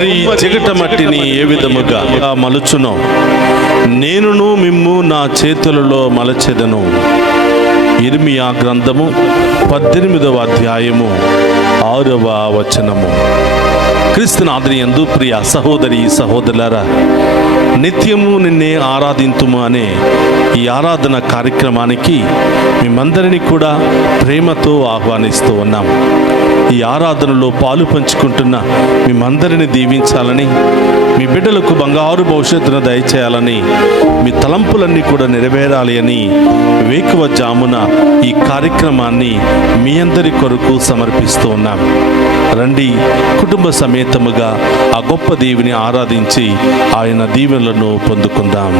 కుమ్మరి చిగట మట్టిని ఏ విధముగా మలుచునో నేనును మిమ్ము నా చేతులలో మలచెదను. ఇర్మియా గ్రంథము 18వ అధ్యాయము 6వ వచనము. క్రీస్తునాథుని యందు ప్రియ సహోదరి సహోదరులారా, నిత్యము నిన్నే ఆరాధింతుము అనే ఈ ఆరాధన కార్యక్రమానికి మేమందరినీ కూడా ప్రేమతో ఆహ్వానిస్తూ ఉన్నాం. ఈ ఆరాధనలో పాలు పంచుకుంటున్న మేమందరినీ దీవించాలని, మీ బిడ్డలకు బంగారు భవిష్యత్తును దయచేయాలని, మీ తలంపులన్నీ కూడా నెరవేరాలి అని వేకువజామున ఈ కార్యక్రమాన్ని మీ అందరి కొరకు సమర్పిస్తూ ఉన్నాం. రండి, కుటుంబ సమేతముగా ఆ గొప్ప దేవుని ఆరాధించి ఆయన దీవెనలను పొందుకుందాం.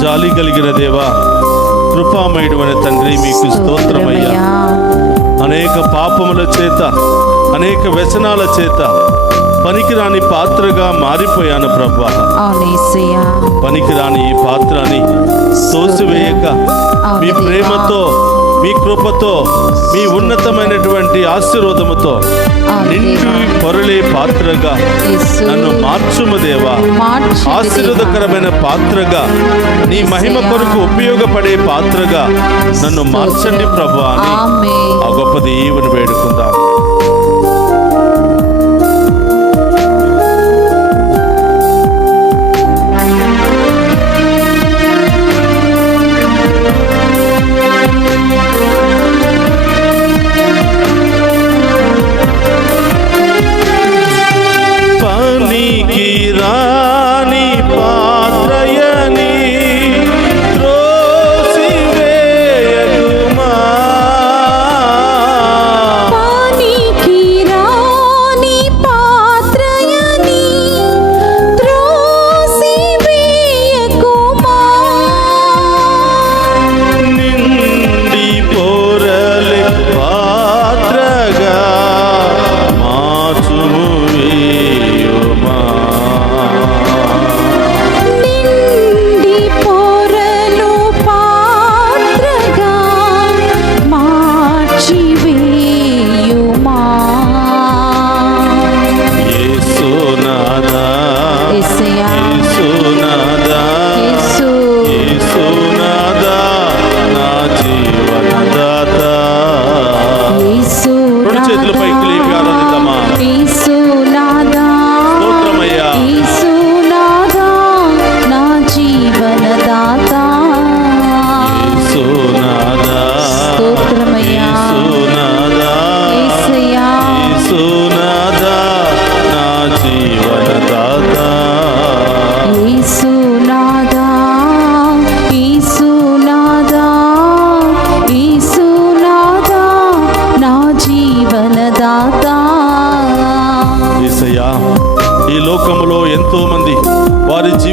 జాలి కలిగిన దేవా, కృపామయుడైన తండ్రి, మీకు స్తోత్రమయ్యా. అనేక పాపముల చేత, అనేక వ్యసనాల చేత పనికిరాని పాత్రగా మారిపోయాను ప్రభువా. పనికిరాని ఈ పాత్రని తోసివేయక మీ ప్రేమతో, మీ కృపతో, మీ ఉన్నతమైనటువంటి ఆశీర్వాదముతో నిండి పొరలే పాత్రగా నన్ను మార్చుము దేవా. ఆశీర్వాదకరమైన పాత్రగా, నీ మహిమ కొరకు ఉపయోగపడే పాత్రగా నన్ను మార్చండి ప్రభువా అని ఆ గొప్ప దేవుని వేడుకుందాం. పాని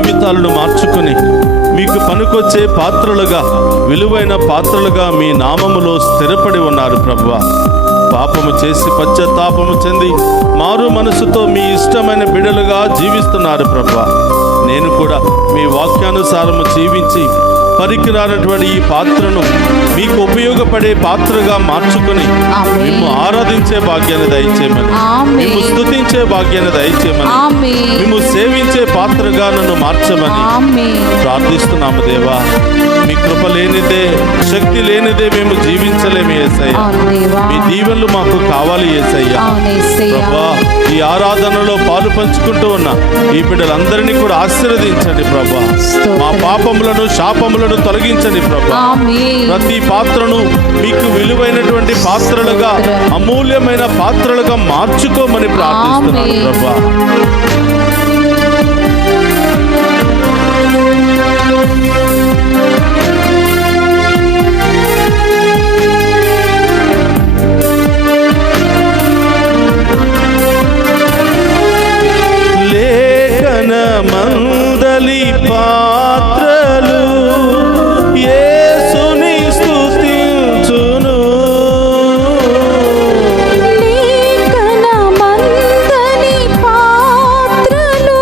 జీవితాలను మార్చుకుని మీకు పనికొచ్చే పాత్రలుగా, విలువైన పాత్రలుగా మీ నామములో స్థిరపడి ఉన్నారు ప్రభువా. పాపము చేసి పశ్చాత్తాపము చెంది మారు మనసుతో మీ ఇష్టమైన బిడ్డలుగా జీవిస్తున్నారు ప్రభువా. నేను కూడా మీ వాక్యానుసారము జీవించి పనికిరానటువంటి ఈ పాత్రను మీకు ఉపయోగపడే పాత్రగా మార్చుకుని మేము ఆరాధించే భాగ్యాన్ని దయచేయమని, మేము స్తుతించే భాగ్యాన్ని దయచేయమని, మేము సేవించే పాత్రగా నన్ను మార్చమని ప్రార్థిస్తున్నాము దేవా. మీ కృప లేనిదే, శక్తి లేనిదే మేము జీవించలేము యేసయ్య. మీ దీవెనలు మాకు కావాలి యేసయ్య. ప్రభువా, ఈ ఆరాధనలో పాలు పంచుకుంటూ ఉన్న ఈ బిడ్డలందరినీ కూడా ఆశీర్వదించండి ప్రభువా. మా పాపములను, శాపములను తొలగించండి ప్రభువా. ప్రతి పాత్రను మీకు విలువైనటువంటి పాత్రలుగా, అమూల్యమైన పాత్రలుగా మార్చుకోమని ప్రార్థిస్తున్నాను ప్రభువా. లేఖన మందలి పాత్రలు యేసుని స్తుతించును. లేఖన మందలి పాత్రలు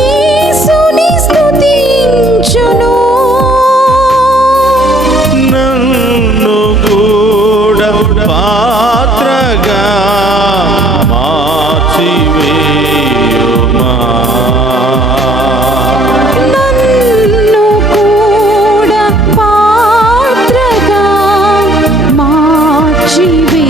యేసుని స్తుతించును. నన్ను కూడా పాత్రగా మార్చివేయుమా. నన్ను కూడా పాత్రగా మార్చివేయుమా.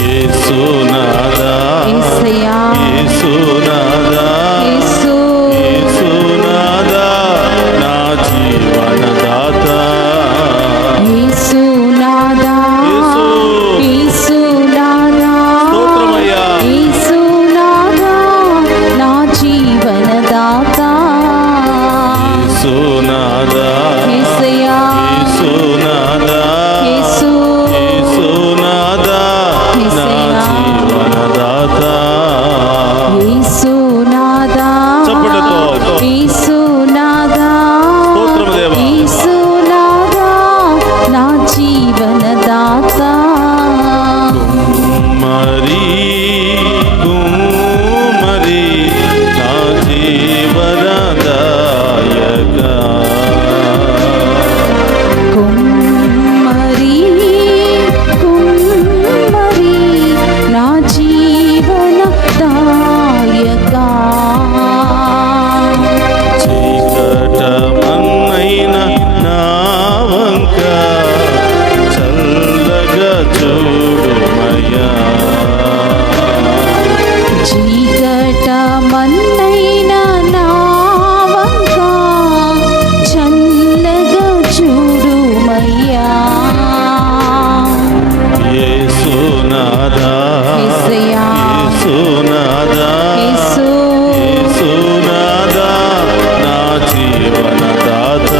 యేసునాథా, యేసయ్యా, యేసునాథా, యేసు, యేసునాథా, నా జీవనదాత. యేసునాథా, యేసు, యేసునాథా, స్తోత్రమయ్యా. యేసునాథా, నా జీవనదాత. యేసునాథా, యేసయ్యా, యేసునాథా, యేసు, యేసునాథా, నా జీవనదాత. యేసునాథా, చప్పటితో. యేసునాథా, స్తోత్రము దేవా. యేసునాథా, నా జీవనదాత. కుమ్మరి కుమ్మరి నా జీవనదాయక. కుమ్మరి కుమ్మరి నా జీవనదాయకా. చీకటమన్నైన నా వంక చల్లగా చూడుమయ్యా. చీకటమన్నైన నా వంక చల్లగా చూడుమయ్యా. యేసునాథా, యేసయ్యా, యేసునాథా, యేసు, యేసునాథా, నా జీవనదాత.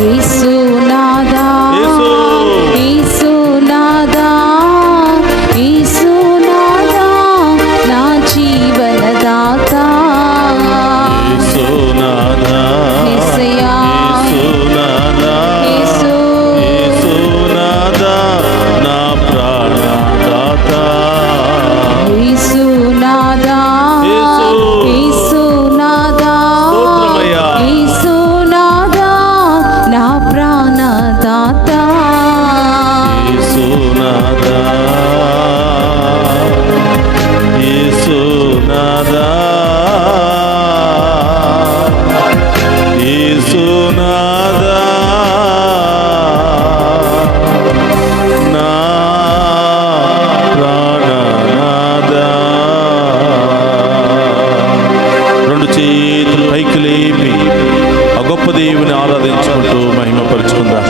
యేసునాథా, యేసు, యేసునాథా, యేసునాథా, నా జీవనదాత. యేసునాథా, యేసయ్యా, యేసునాథా, యేసు, యేసునాథా, నా ప్రాణదాత. యేసునాథా, యేసు, యేసునాథా, స్తోత్రమయ్యా. యేసునాథా, నా ప్రాణదాత. యేసునాథా, యేసునాథా, యేసునాథా, నా ప్రాణనాథా. రెండు చేతులు పైకి లేపి ఆ గొప్ప దేవుని ఆరాధించుకుంటూ మహిమపరుచుకుందాం.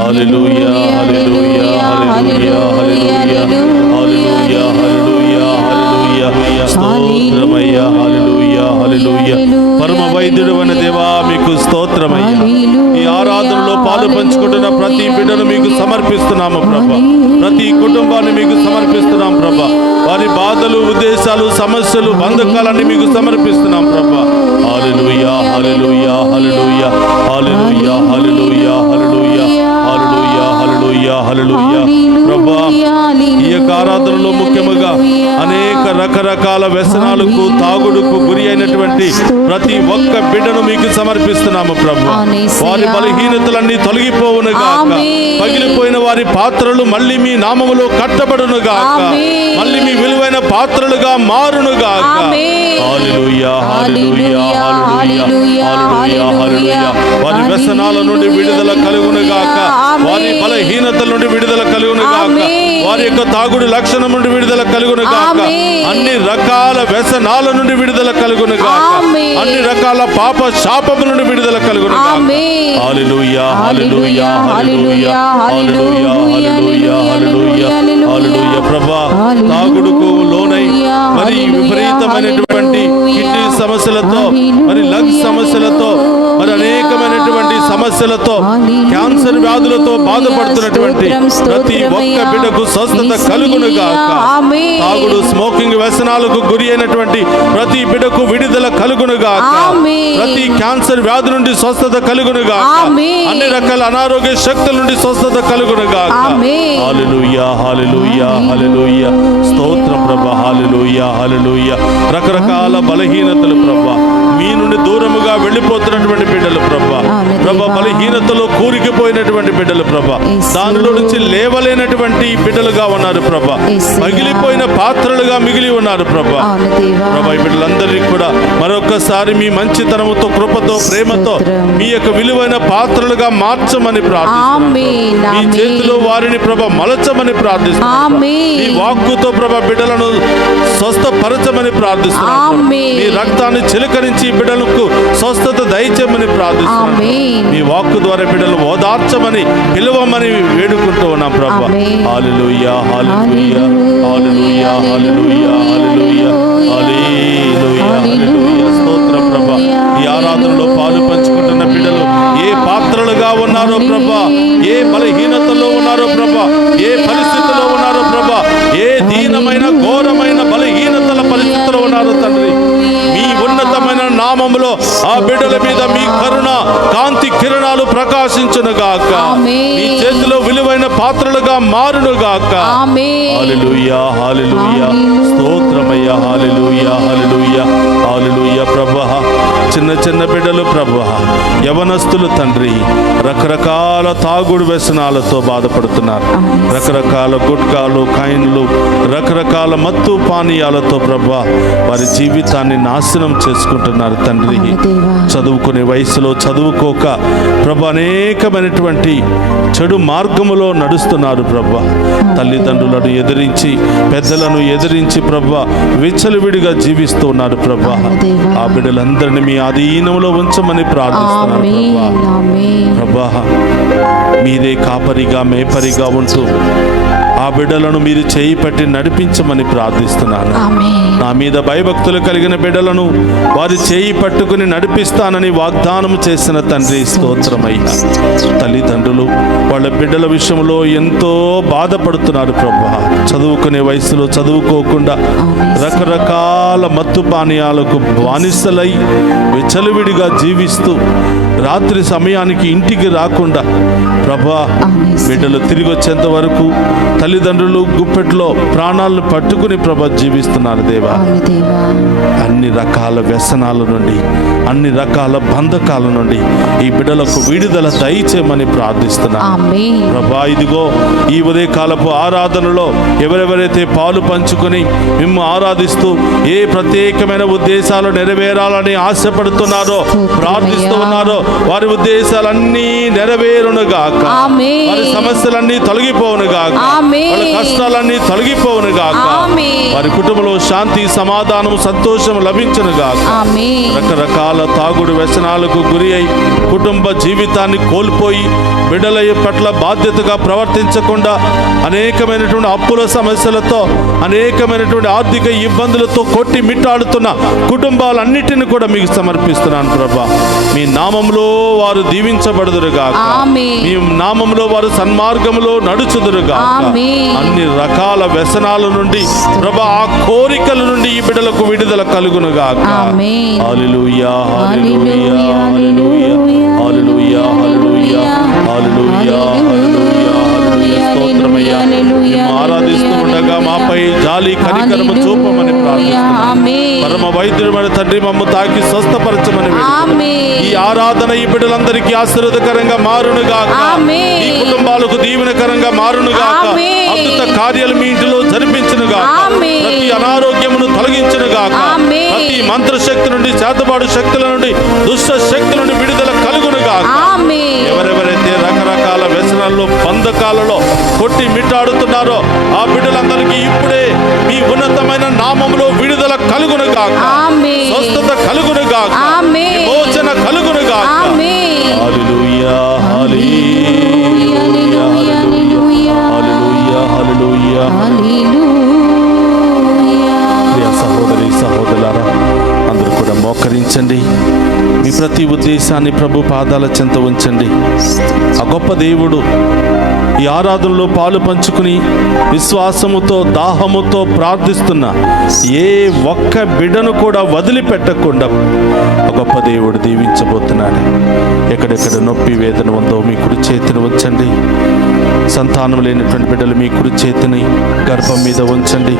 హల్లెలూయా, హల్లెలూయా, హల్లెలూయా, హల్లెలూయా, హల్లెలూయా, హల్లెలూయా, హల్లెలూయా. స్తోత్రమయ్యా, హల్లెలూయా, హల్లెలూయా. పరమ వైద్యుడు అనే దేవా మీకు స్తోత్రమయ్యా. ఈ ఆరాధనలో పాలు పంచుకుంటున్న ప్రతి బిడ్డను మీకు సమర్పిస్తున్నాము ప్రభా. ప్రతి కుటుంబాన్ని మీకు సమర్పిస్తున్నాం ప్రభా. వారి బాధలు, ఉద్దేశాలు, సమస్యలు, బంధకాలన్నీ మీకు సమర్పిస్తున్నాం ప్రభా. హల్లెలూయా, హల్లెలూయా, హల్లెలూయా, హల్లెలూయా, హల్లెలూయా, హల్లెలూయా, హల్లెలూయా, హల్లెలూయా, హల్లెలూయా. ప్రభా, ఈ యొక్క ఆరాధనలో ముఖ్యముగా అనేక రకరకాల వ్యసనాలకు, తాగుడుకు గురి అయినటువంటి ప్రతి ఒక్క బిడ్డను మీకు సమర్పిస్తున్నాము ప్రభా. వారి బలహీనతలన్నీ తొలగిపోవును గాక. పగిలిపోయిన వారి పాత్రలు మళ్ళీ మీ నామములో కట్టబడును గాక. మళ్ళీ మీ విలువైన పాత్రలుగా మారును గాక. హల్లెలూయా, హల్లెలూయా, హల్లెలూయా, హల్లెలూయా, హల్లెలూయా. వారి వ్యసనాల నుండి విడుదల కలుగును గాక. వారి బలహీనతల నుండి విడుదల కలుగును గాక. వారి యొక్క తాగుడు లక్షణం నుండి విడుదల కలుగును గాక. అన్ని రకాల వ్యసనాల నుండి విడుదల కలుగును గాక. అన్ని రకాల పాప శాపము నుండి విడుదల కలుగును గాక. హల్లెలూయా, హల్లెలూయా, హల్లెలూయా, హల్లెలూయా, హల్లెలూయా, హల్లెలూయా, హల్లెలూయా. ప్రభా, తాగుడుకు లోనై మరి విపరీతమైనటువంటి కిడ్నీ సమస్యలతో, మరి లంగ్స్ సమస్యలతో, మరి అనేకమైనటువంటి సమస్యలతో, క్యాన్సర్ వ్యాధులతో బాధపడుతున్నటువంటి ప్రతి ఒక్క బిడ్డకు స్వస్థత కలుగును గాక. తాగుడు, స్మోకింగ్ వ్యసనాలకు గురి అయినటువంటి ప్రతి బిడ్డకు విడుదల కలుగును గాక. ప్రతి క్యాన్సర్ వ్యాధి నుండి స్వస్థత కలుగును గాక. అన్ని రకాల అనారోగ్య శక్తుల నుండి స్వస్థత కలుగును గాక. హల్లెలూయా, హల్లెలూయా, హల్లెలూయా. స్తోత్రం ప్రభా. హల్లెలూయా, హల్లెలూయా. రకరకాల బలహీనతలు ప్రభా, మీ నుండి దూరముగా వెళ్ళిపోతున్నటువంటి బిడ్డలు ప్రభా. ప్రభా, బలహీనతలో కూరికిపోయినటువంటి బిడ్డలు ప్రభా, దానిలో నుంచి లేవలేనటువంటి బిడ్డలుగా ఉన్నారు ప్రభా. పగిలిపోయిన పాత్రలుగా మిగిలి ఉన్నారు ప్రభా. ప్రభా, ఈ బిడ్డలందరినీ కూడా మరొకసారి మీ మంచితనముతో, కృపతో, ప్రేమతో మీ యొక్క విలువైన పాత్రలుగా మార్చమని ప్రార్థిస్తున్నాను. మీ చేతిలో వారిని ప్రభా మలచమని ప్రార్థిస్తున్నాను. మీ వాక్కుతో ప్రభా బిడ్డలను స్వస్థపరచమని ప్రార్థిస్తున్నాను. మీ రక్తాన్ని చిలకరించి బిడ్డలకు స్వస్థత దయచేయమని ప్రార్థిస్తున్నాను. మీ వాక్కు ద్వారా బిడ్డలు ఓదార్చమని, పిలవమని వేడుకుంటూ ఉన్నాం ప్రభా. హల్లెలూయా, హల్లెలూయా, హల్లెలూయా, హల్లెలూయా, హల్లెలూయా, హల్లెలూయా, హల్లెలూయా. స్తోత్రం ప్రభా. ఈ ఆరాధనలో పాలు పంచుకుంటున్న బిడ్డలు ఏ పాత్రలుగా ఉన్నారో ప్రభా, ఏ బలహీనతలో ఉన్నారో ప్రభా, ఏ పరిస్థితిలో ఉన్నారో ప్రభా, ఏ దీనమైన ఘోరమైన బలహీనతల పరిస్థితిలో ఉన్నారో తండ్రి, మీ ఉన్నతమైన నామములో ఆ బిడ్డల మీద మీ కరుణ కాంతి కిరణాలు ప్రకాశించును గాక. మీ చేతిలో విలువైన పాత్రలుగా మారును గాక. హల్లెలూయా, హల్లెలూయా. స్తోత్రమయ్యా. హల్లెలూయా, హల్లెలూయా, హల్లెలూయా. ప్రభా, చిన్న చిన్న బిడ్డలు ప్రభా, యవనస్తులు తండ్రి, రకరకాల తాగుడు వ్యసనాలతో బాధపడుతున్నారు. రకరకాల గుట్కాలు, కైన్లు, రకరకాల మత్తు పానీయాలతో ప్రభా వారి జీవితాన్ని నాశనం చేసుకుంటున్నారు తండ్రి. చదువుకునే వయసులో చదువుకోక ప్రభా అనేకమైనటువంటి చెడు మార్గములో నడుస్తున్నారు ప్రభా. తల్లిదండ్రులను ఎదిరించి, పెద్దలను ఎదిరించి ప్రభా విచ్చలవిడిగా జీవిస్తూ ఉన్నారు ప్రభా. ఆ బిడ్డలందరినీ మీ ఆధీనంలో ఉంచమని ప్రార్థిస్తున్నాను ప్రభా. మీదే కాపరిగా, మేపరిగా ఉంటూ ఆ బిడ్డలను మీరు చేయి పట్టి నడిపించమని ప్రార్థిస్తున్నాను. నా మీద భయభక్తులు కలిగిన బిడ్డలను వారి చేయి పట్టుకుని నడిపిస్తానని వాగ్దానం చేసిన తండ్రి స్తోత్రమయ్యా. తల్లిదండ్రులు వాళ్ళ బిడ్డల విషయంలో ఎంతో బాధపడుతున్నారు ప్రభా. చదువుకునే వయసులో చదువుకోకుండా రకరకాల మత్తు పానీయాలకు బానిసలై విచ్చలవిడిగా జీవిస్తూ రాత్రి సమయానికి ఇంటికి రాకుండా ప్రభా బిడ్డలు తిరిగి వచ్చేంత వరకు తల్లిదండ్రులు గుప్పెట్లో ప్రాణాలను పట్టుకుని ప్రభా జీవిస్తున్నారు దేవా. అన్ని రకాల వ్యసనాల నుండి, అన్ని రకాల బంధకాల నుండి ఈ బిడ్డలకు విడుదల దయచేయమని ప్రార్థిస్తున్నాను ప్రభా. ఇదిగో ఈ ఉదయకాలపు ఆరాధనలో ఎవరెవరైతే పాలు పంచుకొని మిమ్ము ఆరాధిస్తూ ఏ ప్రత్యేకమైన ఉద్దేశాలు నెరవేరాలని ఆశపడుతున్నారో, ప్రార్థిస్తూ ఉన్నారో, వారి ఉద్దేశాలన్నీ నెరవేరునుగాక. వారి సమస్యలన్నీ తొలగిపోవునుగాక. వాళ్ళ కష్టాలన్నీ తొలగిపోవునుగాక. వారి కుటుంబంలో శాంతి, సమాధానం, సంతోషం లభించునుగాక. రకరకాల తాగుడు వ్యసనాలకు గురి అయి కుటుంబ జీవితాన్ని కోల్పోయి బిడ్డల పట్ల బాధ్యతగా ప్రవర్తించకుండా అనేకమైనటువంటి అప్పుల సమస్యలతో, అనేకమైనటువంటి ఆర్థిక ఇబ్బందులతో కొట్టి మిట్టాడుతున్న కుటుంబాలన్నిటిని కూడా మీకు సమర్పిస్తున్నాను ప్రభా. మీ నామంలో నామములో వారు దీవించబడుదురుగాక. ఆమేన్. మీ నామములో వారు సన్మార్గములో నడుచుదురుగాక. ఆమేన్. అన్ని రకాల వ్యసనాల నుండి ప్రభా, ఆ కోరికల నుండి ఈ బిడ్డలకు విడుదల కలుగునుగాక. ఆమేన్. హల్లెలూయా, హల్లెలూయా, హల్లెలూయా, హల్లెలూయా, హల్లెలూయా, హల్లెలూయా, హల్లెలూయా, హల్లెలూయా. స్తోత్రమయ్యా. మేము ఆరాధిస్తూ ఉండగా మాపై జాలి కనికరము చూపమని ప్రార్థిస్తున్నాము. ఆమేన్. పరమ వైద్యుడైన తండ్రి, మమ్ము తాకి స్వస్థపరచమని వేడుకుంటున్నాము. ఆమేన్. ఈ ఆరాధన ఈ బిడ్డలందరికీ ఆశీర్వాదకరంగా మారునుగాక. ఆమేన్. ఈ కుటుంబాలకు దీవెనకరంగా మారునుగాక. ఆమేన్. అద్భుత కార్యాలు మీ ఇంటిలో జరిపించునుగాక. ఆమేన్. ప్రతి అనారోగ్యమును తొలగించునుగాక. ఆమేన్. ప్రతి మంత్రశక్తి నుండి, చేతబాటు శక్తుల నుండి, దుష్ట శక్తుల నుండి విడుదల కలుగునుగాక. ఆమేన్. ఎవరెవరైతే రకరకాల వ్యసనాల్లో, బంధకాలలో కొట్టి మిట్టాడుతున్నారో ఆ బిడ్డలందరికీ ఇప్పుడే మీ ఉన్నతమైన నామములో విడుదల కలుగునుగాక. ఆమేన్. స్వస్థత కలుగునుగాక. ఆమేన్. విమోచన కలుగునుగాక. ఆమేన్. హల్లెలూయా, హల్లెలూయా, హల్లెలూయా, హల్లెలూయా, హల్లెలూయా, హల్లెలూయా. హల్లెలూయా. ప్రియ సహోదరి సహోదరులారా, అందరూ కూడా మోకరించండి. మీ ప్రతి ఉద్దేశాన్ని ప్రభు పాదాల చెంత ఉంచండి. ఆ గొప్ప దేవుడు ఈ ఆరాధనలో పాలు పంచుకుని విశ్వాసముతో, దాహముతో ప్రార్థిస్తున్న ఏ ఒక్క బిడ్డను కూడా వదిలిపెట్టకుండా ఆ గొప్ప దేవుడు దీవించబోతున్నాడు. ఎక్కడెక్కడ నొప్పి, వేదన ఉందో మీ కుడి చేతిని ఉంచండి. సంతానం లేనటువంటి బిడ్డలు మీ కుడి చేతిని గర్భం మీద ఉంచండి.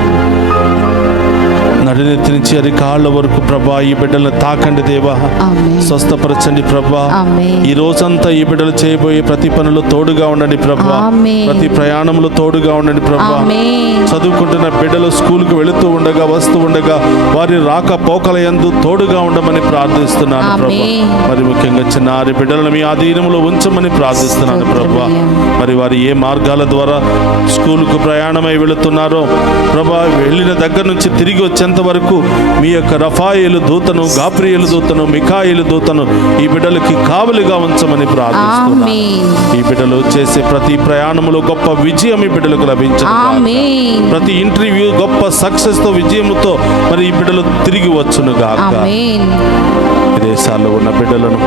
నడినెత్తి నుంచి అరికాళ్ళ వరకు ప్రభా ఈ బిడ్డలను తాకండి దేవా. ఆమేన్. స్వస్థపరచండి ప్రభా. ఆమేన్. ఈ రోజంతా ఈ బిడ్డలు చేయబోయే ప్రతి పనులు తోడుగా ఉండండి ప్రభా. ఆమేన్. ప్రతి ప్రయాణంలో తోడుగా ఉండండి ప్రభా. ఆమేన్. చదువుకుంటున్న బిడ్డలు స్కూల్కి వెళుతూ ఉండగా, వస్తూ ఉండగా వారి రాకపోకల యందు తోడుగా ఉండమని ప్రార్థిస్తున్నాను ప్రభా. ఆమేన్. మరి ముఖ్యంగా చిన్నారి బిడ్డలను మీ ఆధీనంలో ఉంచమని ప్రార్థిస్తున్నాను ప్రభా. మరి వారు ఏ మార్గాల ద్వారా స్కూల్కు ప్రయాణమై వెళుతున్నారో ప్రభా, వెళ్ళిన దగ్గర నుంచి తిరిగి వచ్చేంత వరకు మీ యొక్క రఫాయేలు దూతను, గాబ్రియేలు దూతను, మిఖాయేలు దూతను ఈ బిడ్డలకి కావలిగా ఉంచమని ప్రార్థిస్తున్నాను. ఆమేన్. ఈ బిడ్డలు చేసే ప్రతి ప్రయాణములో గొప్ప విజయం ఈ బిడ్డలకు లభించను. ఆమేన్. ప్రతి ఇంటర్వ్యూ గొప్ప సక్సెస్ తో, విజయముతో మరి ఈ బిడ్డలు తిరిగి వచ్చును గాక. ఆమేన్. విదేశాల్లో ఉన్న బిడ్డలను,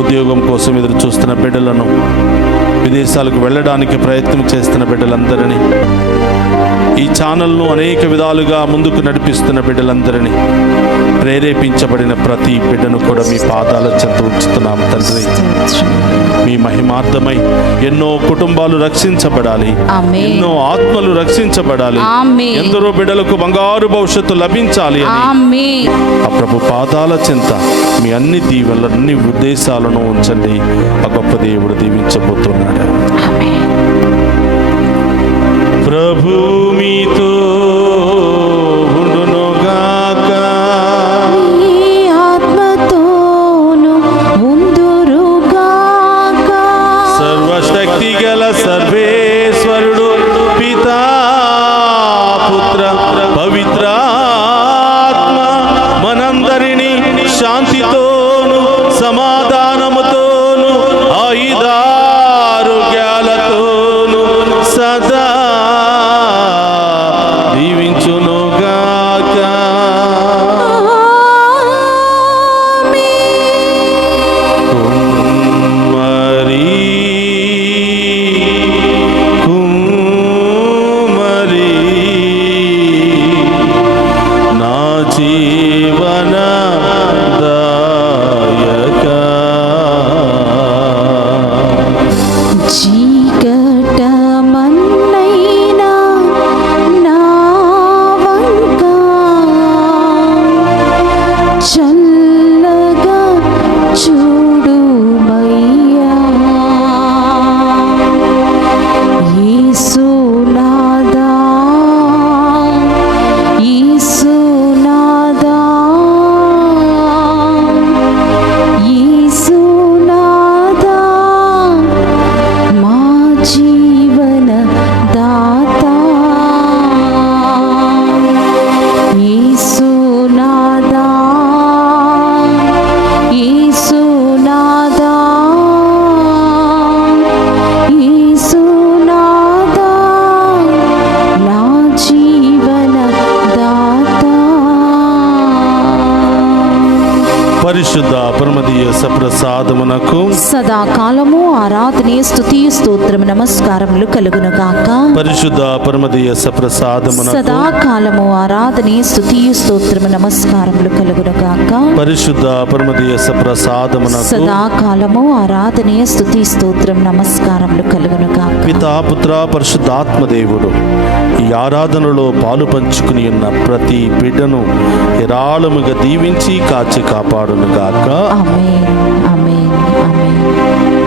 ఉద్యోగం కోసం ఎదురు చూస్తున్న బిడ్డలను, విదేశాలకు వెళ్ళడానికి ప్రయత్నం చేస్తున్న బిడ్డలందరినీ, ఈ ఛానల్ను అనేక విధాలుగా ముందుకు నడిపిస్తున్న బిడ్డలందరినీ, ప్రేరేపించబడిన ప్రతి బిడ్డను కూడా మీ పాదాల చెంత ఉంచుతున్నాం తండ్రి. మీ మహిమార్థమై ఎన్నో కుటుంబాలు రక్షించబడాలి. ఆమేన్. ఎన్నో ఆత్మలు రక్షించబడాలి. ఆమేన్. ఎందరో బిడ్డలకు బంగారు భవిష్యత్తు లభించాలి అని ఆమేన్. ఆ ప్రభు పాదాల చెంత మీ అన్ని దీవెనలు, అన్ని ఉద్దేశాలను ఉంచండి. ఆ గొప్ప దేవుడు దీవించబోతున్నాడు. ఆమేన్. ప్రభు మీతో ఉండునుగాక. నీ ఆత్మతోను ఉందురుగాక. సర్వశక్తి గల సర్వేశ్వరుడు పితా, పుత్ర, పవిత్రాత్మ మనందరినీ శాంతితోను, సమాధానముతోను, ఆయుధారోగ్యాలతోను సదా దీవించునుగాక. కుమ్మరి కుమ్మరి నా జీవన దాయక. చీకటమన్నైనా నా వంక చల్లగా చూడుమయ్యా. యేసునాథా, యేసునాథా, పరిశుద్ధ పరమదీయ సప్రసాదమునకు సదాకాలము ఆరాధనే స్తుతి స్తోత్రము నమస్కారములు కలుగునుగాక. పరిశుద్ధ పరమదీయ సప్రసాదమునకు సదాకాలము ఆరాధనే స్తుతి స్తోత్రము నమస్కారములు కలుగునుగాక. పరిశుద్ధ పరమదీయ సప్రసాదమునకు సదాకాలము ఆరాధనే స్తుతి స్తోత్రం నమస్కారములు కలుగునుగాక. పితా పుత్ర పరిశుద్ధాత్మ దేవుడు ఈ ఆరాధనలో పాలు పంచుకుని ఉన్న ప్రతి బిడ్డను ఏరాళముగా దీవించి కాచి కాపాడునుగాక. ఆమేన్ ఆమేన్ ఆమేన్.